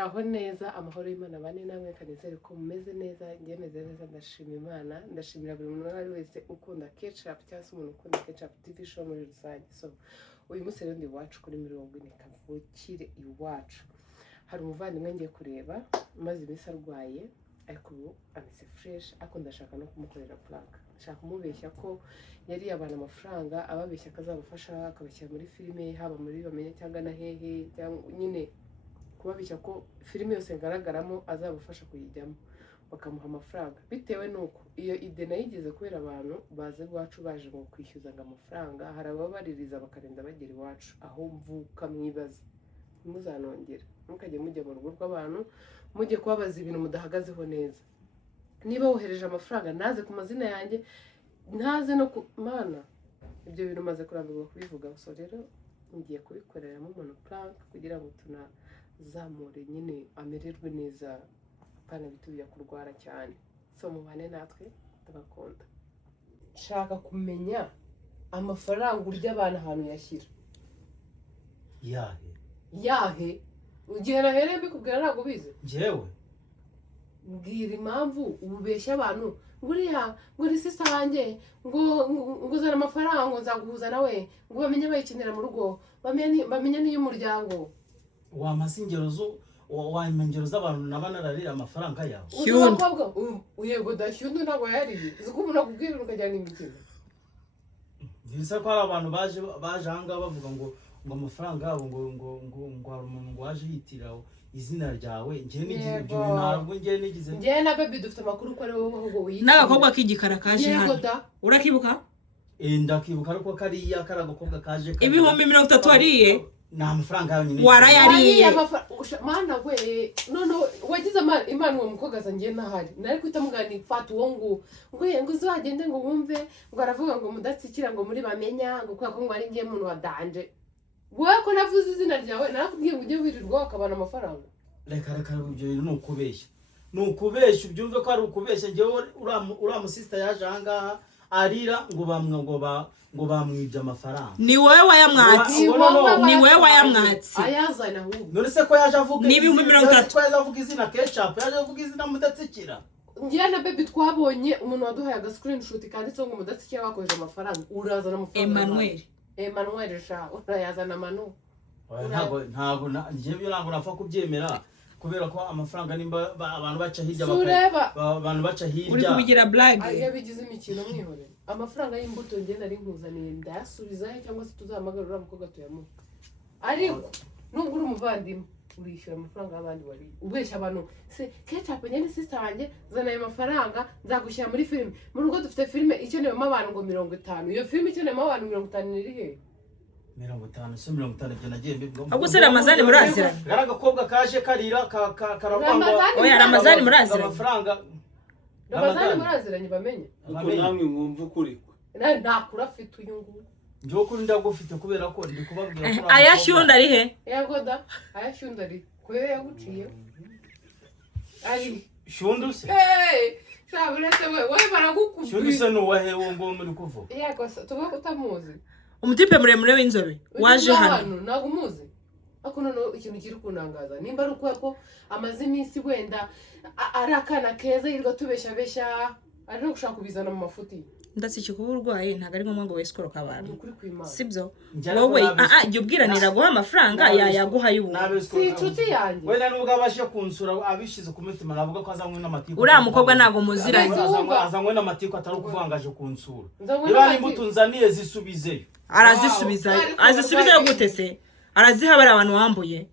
muraho neza amahoro y'Imana bane namwe kanizere ko mumeze neza ngiye meze neza ndashima Imana ndashimira buri muntu wari wese ukunda ketchup cyangwa se umuntu ukunda ketchup TV show muri rusange so uyu munsi rero ndi iwacu kuri 40 kavukire iwacu hari umuvandimwe ngiye kureba maze iminsi arwaye ariko ubu ameze fresh ariko ndashaka no kumukorera prank nshaka kumubeshya ko yari yabana amafaranga ababeshya akazabafasha akabashyira muri filime haba muri bamenye cyangwa na hehe cyangwa nyine kubabishya ko filime yose ngaragaramo azabafasha kuyijyamo bakamuha amafaranga bitewe nuko iyo ide nayigeze kubera abantu baze iwacu baje mu kwishyuza amafaranga hari ababaririza bakarenda bagera iwacu aho mvuka mwibaza muzanongera mukajye mujya mu rugo rw'abantu mujye kubabaza ibintu mudahagazeho neza niba wohereje amafaranga naze ku mazina yanjye ntaze no ku mana ibyo bintu maze kurambirwa kubivuga so rero ngiye kubikoreramo umuntu prank kugira ngo tunazamure nyine amererwe neza apana bitubiya kurwara cyane so mubane natwe tubakunda nshaka kumenya amafaranga urya abantu ahantu yashyira yahe ugiye nahereye mbikubwira ntabwo bize njyewe mbwira impamvu ububeshya abantu nguriya ngo ni sister wanjye ngo uzana amafaranga ngo nzaguhuza nawe ngo bamenye bayikenera mu rugo bamenye n'iy'umuryango wamaze ingero z'abantu nabanararira amafaranga yawe yego dashyundi ntabwo yariye uzi ko umuntu akubwira ukajyana imikino bisa ko hari abantu baje ahangaha bavuga ngo amafaranga yabo ngo hari umuntu ngo waje yitira izina ryawe njye n'igihe ibyo ntabwo njye na baby dufite amakuru ko ari wowe ahubwo wiyita n'agakobwa k'igikara kaje hano urakibuka ndakibuka ariko kariya karagakobwa kaje 30 wariye nta mafaranga yawe nyine warayariye mana we none wagize imana uwo mukobwa zangiye ntahari nari kwita mugani fata uwo ngo uzagende ngo wumve ngo aravuga ngo mudatsikira ngo muri bamenya ngo kwa ko ngo ari ngiye muntu wadanje wowe ko navuze izina ryawe narakubwiye ngo ujye wirirwa akabana amafaranga reka ibyo bintu ni ukubeshya ubyumve ko ari ukubeshya njyewe uriya musista yaje ahangaha arira ngo bamwibye amafaranga ni wowe wayamwatse ayazana ahubwo none se ko yaje avuga ni 30 ko yaje avuga izina ketchup yaje avuga izina mudatsikira ngiye na baby twabonye umuntu waduhaye aga screenshot kanditseho ngo mudatsikira bakoresha amafaranga urazana amafaranga Emmanuel sha urayazana manu ntabwo ntabwo napfa kubyemera kubera ko amafaranga nimba abantu baca hirya abantu baca hirya uri kubigira blague ayo bigize imikino mwihore amafaranga y'imbuto ngiye nari nkuzaniye ndayasubizayo cyangwa se tuzamagarura mukobwa tuyamuha ariko nubwo uri umuvandimwe urishyura amafaranga y'abandi wari ubeshya abantu se ketchup nyene sister wanjye zana ayo mafaranga nzagushyira muri filime mu rugo dufite filime ikenewemo abantu ngo 50 iyo filime ikenewemo abantu 50 iri he 50 so 50 byo nagiye mbibwa ahubwo se Ramazani murazira garagakobwa kaje karira karavanga oya Ramazani murazira amafaranga Ramazani muraziranye bamenye uko namwe mwumva ukuri ntakura afite uyu nguyu njye kuri ndagufite kubera ko ndi kubabwira ko ayashyunda ari he yego da ayashyunda ari kwe yaguciye ari shundu se shaburetse we baragukubye shundu se no wahe wo ngo muri kuvuga yego tuba utamuzi umutipe muremure w'inzobe waje hano ntabwo umuzi ako none ikintu kiri kunangaza nimba ari uko amaze iminsi wenda ari akana keza yirwa tubesha ari no gushaka kubizana mu mafuti ndasiki kuba urwaye ntago ari ngombwa ngo wesikoroka abantu sibyo Njyana wowe jya ubwiranira guha amafaranga yayaguha y'ubu si inshuti yanjye wenda nubwo abashe kunsura abishize ku mutima navuga ko azanywe n'amatiku uriya mukobwa ntago muziranye azanywe n'amatiku atari ukuvangaje kunsura niba imbuto nzaniye zisubizeyo azisubizeyo gute se araziha bari abantu wambuye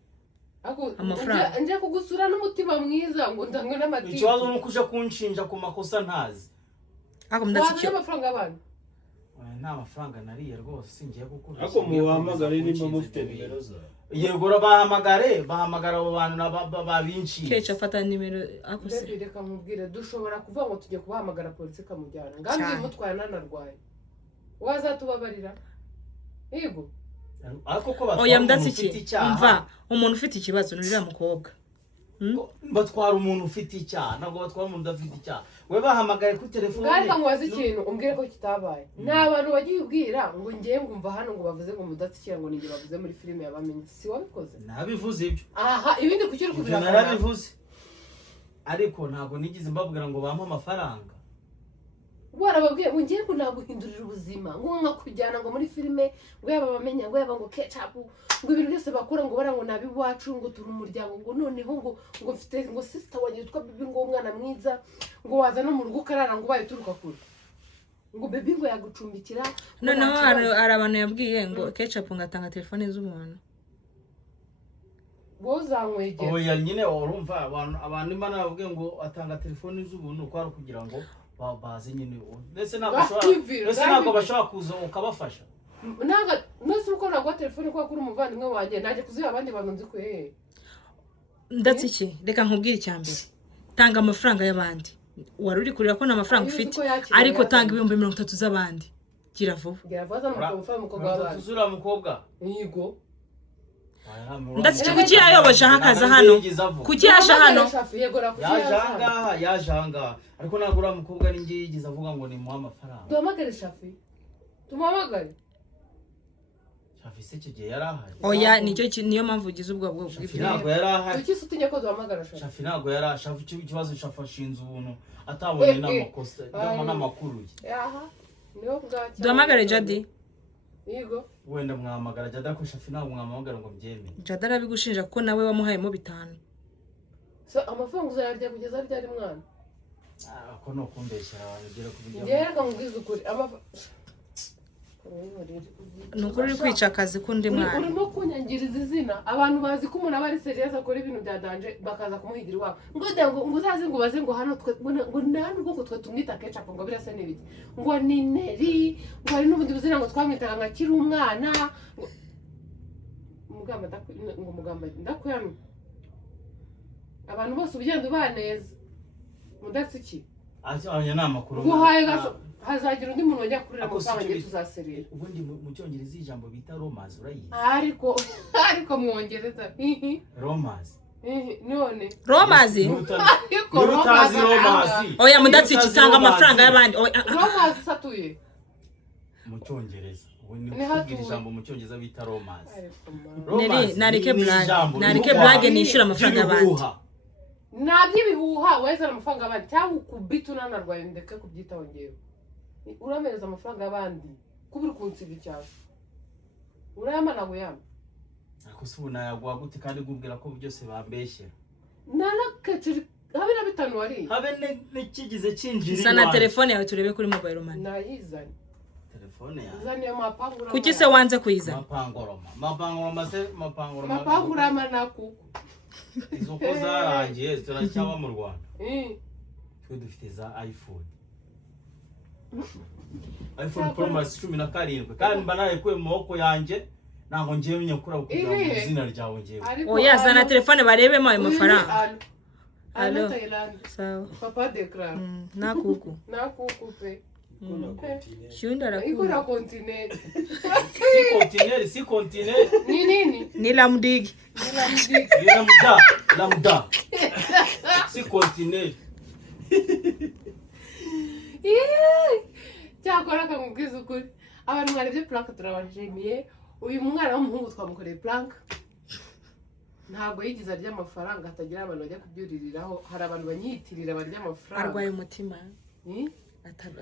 amafaranga nje kugusura n'umutima mwiza ngo ndangwe n'amatiku ikibazo nuko uje kunshinja ku makosa ntazi ako mudasikiye amafaranga abantu nta mafaranga nariye rwose singiye gukura ako mubahamagare nimba mufite nimero za yego bahamagara abo bantu babinshi kecha fata nimero ako se reka mubwire dushobora kuvuga ngo tujye kubahamagara polisi kamujyana ngambi mutwara nanarwaye wazatubabarira yego ariko ko oya mudasikiye umva umuntu ufite ikibazo nurira mukobwa batwara umuntu ufite icyaha ntabwo batwara umuntu udafite icyaha we bahamagaye kuri telefone Ngari kamubaza ikintu umbwire ko kitabaye nta bantu bagiye ubwira ngo ngiye ngumva hano ngo bavuze ngo mudatsikira ngo ninjye bavuze muri filime yabamenye si wabikoze nabivuze ibyo aha ibindi kuki uri kubira narabivuze ariko ntabwo nigize mbabwira ngo bampe amafaranga warababwiye ngo ngiye kunaguhindurira ubuzima ngo nkakujyana ngo muri filime ngo yaba bamenya ngo yaba ngo ketchup ngo ibintu byose bakora ngo bara ngo nabi wacu ngo turi umuryango ngo noneho ngo mfite ngo sister wanjye yitwa bibi ngo umwana mwiza ngo waza no mu rugo karara ngo bayituruka kure ngo bibi ngo yagucumbikira noneho hari abantu yabwiye ngo ketchup ngatanga telefone z'umuntu bozankwegera oya nyine urumva abantu imana babwiye ngo atanga telefone z'ubuntu ko ari kugira ngo baze nyine ndetse ntabwo bashobora kuza ukabafasha nose uko nagwa telefone kwa kuri umuvandimwe wanjye najye kuziha abandi bantu nzi ko ndatse iki reka nkubwire icyambere tanga amafaranga y'abandi wari uri kurira ko nta mafaranga ufite ariko tanga 30,000 z'abandi gira vuba tuzura mukobwa yego ndatse iki kuki yayoboje hakaza hano kuki yaje hano yajanga ariko ntabwo uriya mukobwa ari ngiye yigize avuga ngo ni muha amafaranga duhamagare shafi tumuhamagare shafi se icyo gihe yari ahari oya niyo mpamvu ugize ubwo bwoko shafi ntabwo yari ahari kuki se utinye ko duhamagara shafi ntabwo yari ahari shafi ikibazo shafi ashinze ubuntu atabonye n'amakosa n'amakuru ye niho bwacya duhamagare Jadi yego wenda mwahamagara Jada ko shafi ntabwo mwahamagara ngo mbyeme Jada arabigushinja ko nawe wamuhayemo 5 so amafaranga uzayarya kugeza ryari mwana ako no kumbeshyira abantu ugera ku bijya ngereka mubwiza ukuri nukuri uri kwica akazi kundi mwana urimo kunyangiriza izina abantu bazi ko umuntu aba ari serious akora ibintu bya danje bakaza kumuhigira iwabo ngo uzaze ngo baze ngo hano ngo nani ubwo twe tumwita ketchup ngo birasa n'ibiki ngo ni Neri ngo hari n'ubundi buzina ngo twamwitaga nka kiri umwana mugamba ndakuyamye abantu bose ubugenda ubaneza mudatse iki anya namakuru guhaye gaso hazagira undi muntu wajya kurira amafaranga ngiye tuzaserera ubundi mu cyongereza ijambo bita romance urayizi ariko mwongereza romance none romazi utazi romance oya mudatse iki tanga amafaranga y'abandi romance satuye mu cyongereza ubundi kubwira ijambo mu cyongereza bita romance nareke blague nishira amafaranga y'abandi nabyo ibihuha weza amafaranga y'abandi cyangwa ukubita unanarwaye ndeke kubyitaho ngewe uramereza amafaranga y'abandi kubiri kunsiga cyane urayamana guyama ariko se ubu nayagwa gute kandi gubwira ko byose bambeshyera nanakeciri habe na 5 wari habe n'ikigize cinjira sana telefone yawe turebe kuri mobile money nayizanye telefone yawe uzaniye mapangura kuki se wanze kuyizana mapangurama nakuko izo ko zarangiye turacyaba mu Rwanda twe dufite za iPhone Pro Max 17 kandi mba narekuye mu maboko yanjye ntabwo ngiye nyakura kugira ngo izina ryawe ngiye oya zana telefone barebemo ayo mafaranga allo sawa papa declare nakuku pe shunda ikora continent si continent ni nini lamdigi lamda si continent cyakora kamubwiza ukuri abantu mwarebye plank turabashimiye uyu mwana w'umuhungu twamukoreye plank ntabwo yigize arya amafaranga atagira abantu bajya kubyuririraho hari abantu banyiyitirira barya amafaranga arwaye umutima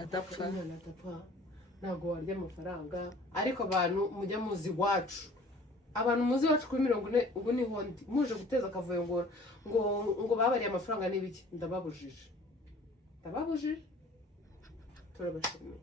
adapfa ntabwo warya amafaranga ariko abantu mujya muzi iwacu abantu muzi iwacu kuri 40 ubu niho ndi muje guteza akavuyo ngo babariye amafaranga n'ibiki ndababujije turabashimiye